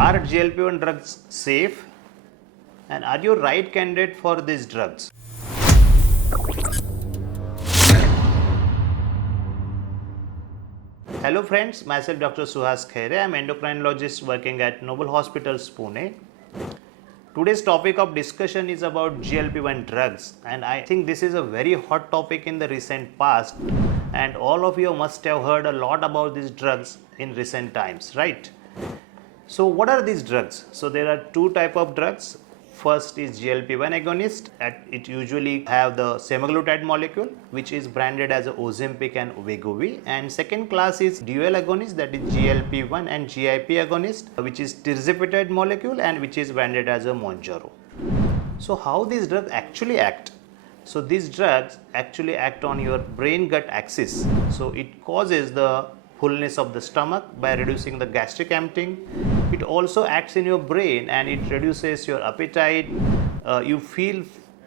Are GLP-1 drugs safe? And are you right candidate for these drugs? Hello friends, myself Dr. Suhas Khaire. I am endocrinologist working at Noble Hospital Pune. Today's topic of discussion is about GLP-1 drugs, and I think this is a very hot topic in the recent past, and all of you must have heard a lot about these drugs in recent times, right? So what are these drugs? So there are two type of drugs. First is GLP-1 agonist. It usually have the semaglutide molecule, which is branded as Ozempic and Wegovy. And second class is dual agonist, that is GLP-1 and GIP agonist, which is Tirzepatide molecule and which is branded as a Mounjaro. So how these drugs actually act? So these drugs actually act on your brain-gut axis. So it causes the fullness of the stomach by reducing the gastric emptying. It also acts in your brain and it reduces your appetite. You feel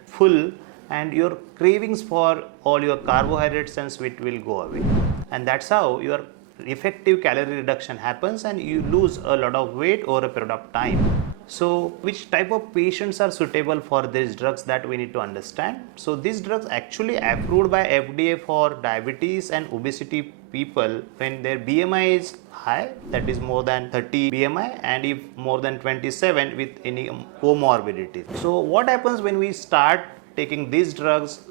full and your cravings for all your carbohydrates and sweet will go away. And that's how your effective calorie reduction happens and you lose a lot of weight over a period of time. So which type of patients are suitable for these drugs, that we need to understand. So these drugs actually approved by FDA for diabetes and obesity people when their BMI is high, that is more than 30 BMI, and if more than 27 with any comorbidities. So what happens when we start taking these drugs?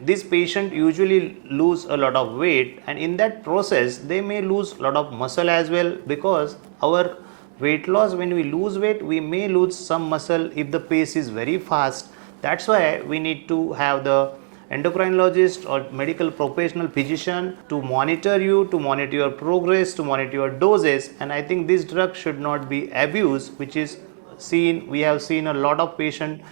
This patient usually lose a lot of weight, and in that process they may lose a lot of muscle as well, because our weight loss, when we lose weight, we may lose some muscle if the pace is very fast. That's why we need to have the endocrinologist or medical professional physician to monitor you, to monitor your progress, to monitor your doses. And I think this drug should not be abused, which is seen, we have seen a lot of patients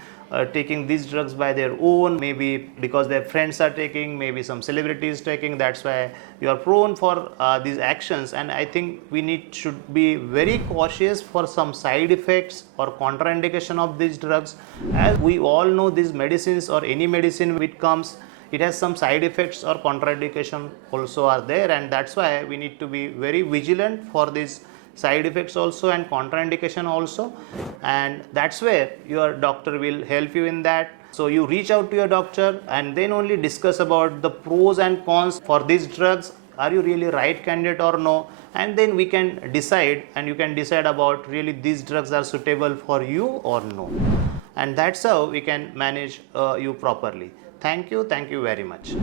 taking these drugs by their own, maybe because their friends are taking, maybe some celebrities taking. That's why you are prone for these actions. And I think we should be very cautious for some side effects or contraindication of these drugs. As we all know, these medicines or any medicine which comes, it has some side effects or contraindication also are there, and that's why we need to be very vigilant for these side effects also and contraindication also, and that's where your doctor will help you in that. So you reach out to your doctor and then only discuss about the pros and cons for these drugs. Are you really right candidate or no? And then we can decide, and you can decide about really these drugs are suitable for you or no. And that's how we can manage you properly. Thank you very much.